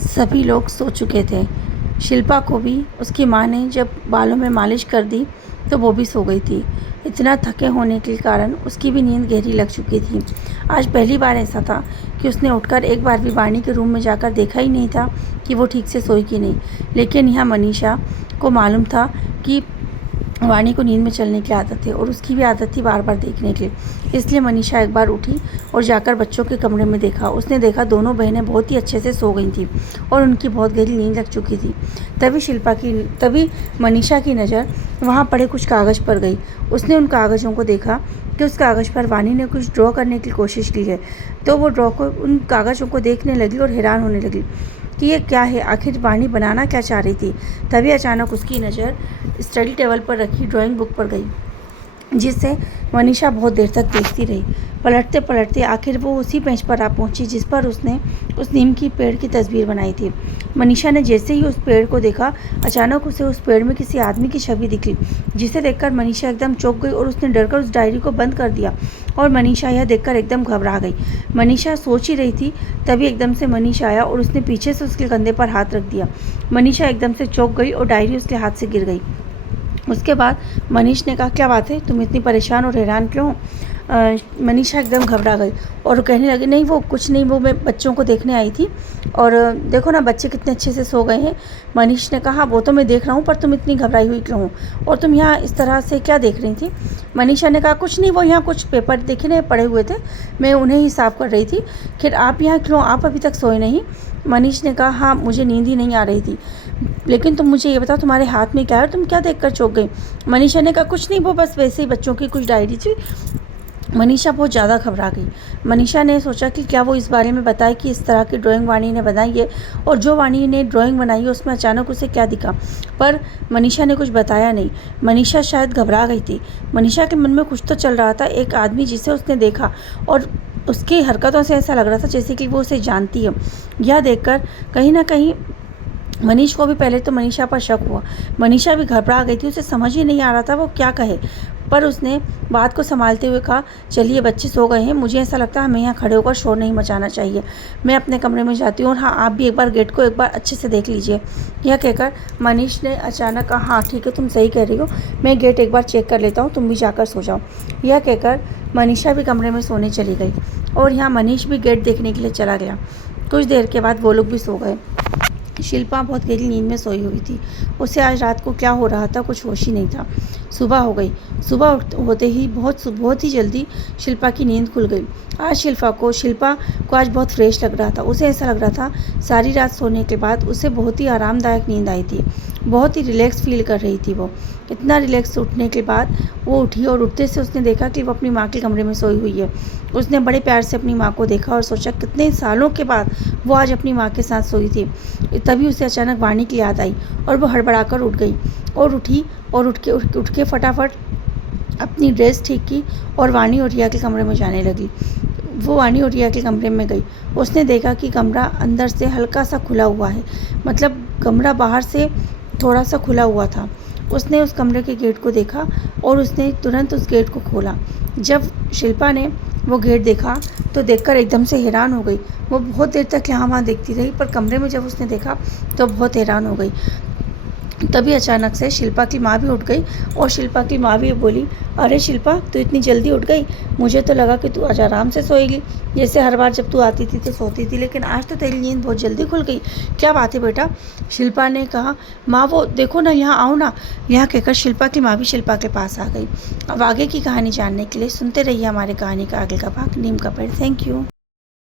सभी लोग सो चुके थे। शिल्पा को भी उसकी माँ ने जब बालों में मालिश कर दी तो वो भी सो गई थी। इतना थके होने के कारण उसकी भी नींद गहरी लग चुकी थी। आज पहली बार ऐसा था कि उसने उठकर एक बार भी वाणी के रूम में जाकर देखा ही नहीं था कि वो ठीक से सोई कि नहीं। लेकिन यहाँ मनीषा को मालूम था कि वाणी को नींद में चलने की आदत है और उसकी भी आदत थी बार बार देखने की। इसलिए मनीषा एक बार उठी और जाकर बच्चों के कमरे में देखा। उसने देखा दोनों बहनें बहुत ही अच्छे से सो गई थीं और उनकी बहुत गहरी नींद लग चुकी थी। तभी मनीषा की नज़र वहाँ पड़े कुछ कागज़ पर गई। उसने उन कागज़ों को देखा कि उस कागज़ पर वाणी ने कुछ ड्रॉ करने की कोशिश की है। तो वो उन कागज़ों को देखने लगी और हैरान होने लगी कि ये क्या है, आखिर वाणी बनाना क्या चाह रही थी। तभी अचानक उसकी नज़र स्टडी टेबल पर रखी ड्राइंग बुक पर गई, जिससे मनीषा बहुत देर तक देखती रही। पलटते पलटते आखिर वो उसी पेज पर आ पहुंची जिस पर उसने उस नीम की पेड़ की तस्वीर बनाई थी। मनीषा ने जैसे ही उस पेड़ को देखा, अचानक उसे उस पेड़ में किसी आदमी की छवि दिखी, जिसे देखकर मनीषा एकदम चौंक गई और उसने डरकर उस डायरी को बंद कर दिया। और मनीषा यह देखकर एकदम घबरा गई। मनीषा सोच ही रही थी, तभी एकदम से मनीषा आया और उसने पीछे से उसके कंधे पर हाथ रख दिया। मनीषा एकदम से चौंक गई और डायरी उसके हाथ से गिर गई। उसके बाद मनीष ने कहा, क्या बात है, तुम इतनी परेशान और हैरान क्यों हो? मनीषा एकदम घबरा गई और कहने लगी, नहीं वो कुछ नहीं, वो मैं बच्चों को देखने आई थी और देखो ना बच्चे कितने अच्छे से सो गए हैं। मनीष ने कहा, वो तो मैं देख रहा हूँ, पर तुम इतनी घबराई हुई क्यों हो और तुम यहाँ इस तरह से क्या देख रही थी? मनीषा ने कहा, कुछ नहीं, वो यहाँ कुछ पेपर देखे नहीं पड़े हुए थे, मैं उन्हें ही साफ़ कर रही थी। फिर आप यहाँ क्यों, आप अभी तक सोए नहीं? मनीष ने कहा, हाँ मुझे नींद ही नहीं आ रही थी, लेकिन तुम मुझे ये बताओ तुम्हारे हाथ में क्या है, तुम क्या देखकर चौंक गई? मनीषा ने कहा, कुछ नहीं, वो बस वैसे ही बच्चों की कुछ डायरी थी। मनीषा बहुत ज़्यादा घबरा गई। मनीषा ने सोचा कि क्या वो इस बारे में बताए कि इस तरह की ड्राइंग वाणी ने बनाई है और जो वाणी ने ड्राइंग बनाई है उसमें अचानक उसे क्या दिखा। पर मनीषा ने कुछ बताया नहीं। मनीषा शायद घबरा गई थी। मनीषा के मन में कुछ तो चल रहा था। एक आदमी जिसे उसने देखा और उसकी हरकतों से ऐसा लग रहा था जैसे कि वो उसे जानती है। यह देखकर कहीं ना कहीं मनीष को भी पहले तो मनीषा पर शक हुआ। मनीषा भी घबरा गई थी, उसे समझ ही नहीं आ रहा था वो क्या कहे। पर उसने बात को संभालते हुए कहा, चलिए बच्चे सो गए हैं, मुझे ऐसा लगता है हमें यहाँ खड़े होकर शोर नहीं मचाना चाहिए। मैं अपने कमरे में जाती हूँ और हाँ आप भी एक बार गेट को एक बार अच्छे से देख लीजिए। यह कहकर मनीष ने अचानक कहा, हाँ ठीक है, तुम सही कह रही हो, मैं गेट एक बार चेक कर लेता हूँ, तुम भी जाकर सो जाओ। यह कहकर मनीषा भी कमरे में सोने चली गई और यहाँ मनीष भी गेट देखने के लिए चला गया। कुछ देर के बाद वो लोग भी सो गए। शिल्पा बहुत गहरी नींद में सोई हुई थी। उसे आज रात को क्या हो रहा था कुछ होश ही नहीं था। सुबह हो गई। सुबह होते ही बहुत ही जल्दी शिल्पा की नींद खुल गई। आज शिल्पा को आज बहुत फ्रेश लग रहा था। उसे ऐसा लग रहा था सारी रात सोने के बाद उसे बहुत ही आरामदायक नींद आई थी। बहुत ही रिलैक्स फील कर रही थी वो। इतना रिलैक्स उठने के बाद वो उठी और उठते से उसने देखा कि वो अपनी माँ के कमरे में सोई हुई है। उसने बड़े प्यार से अपनी माँ को देखा और सोचा कितने सालों के बाद वो आज अपनी माँ के साथ सोई थी। तभी उसे अचानक वाणी की याद आई और वो हड़बड़ाकर उठ गई और उठ के फटाफट अपनी ड्रेस ठीक की और वाणी और रिया के कमरे में जाने लगी। वो वाणी और रिया के कमरे में गई। उसने देखा कि कमरा अंदर से हल्का सा खुला हुआ है, मतलब कमरा बाहर से थोड़ा सा खुला हुआ था। उसने उस कमरे के गेट को देखा और उसने तुरंत उस गेट को खोला। जब शिल्पा ने वो गेट देखा तो देखकर एकदम से हैरान हो गई। वो बहुत देर तक यहाँ वहाँ देखती रही, पर कमरे में जब उसने देखा तो बहुत हैरान हो गई। तभी अचानक से शिल्पा की माँ भी उठ गई और शिल्पा की माँ भी बोली, अरे शिल्पा तू इतनी जल्दी उठ गई, मुझे तो लगा कि तू आज आराम से सोएगी, जैसे हर बार जब तू आती थी तो सोती थी, लेकिन आज तो तेरी नींद बहुत जल्दी खुल गई, क्या बात है बेटा? शिल्पा ने कहा, माँ वो देखो ना, यहाँ आओ ना। यहाँ कहकर शिल्पा की माँ भी शिल्पा के पास आ गई। अब आगे की कहानी जानने के लिए सुनते रहिए हमारे कहानी का आगे का भाग, नीम का पेड़। Thank you.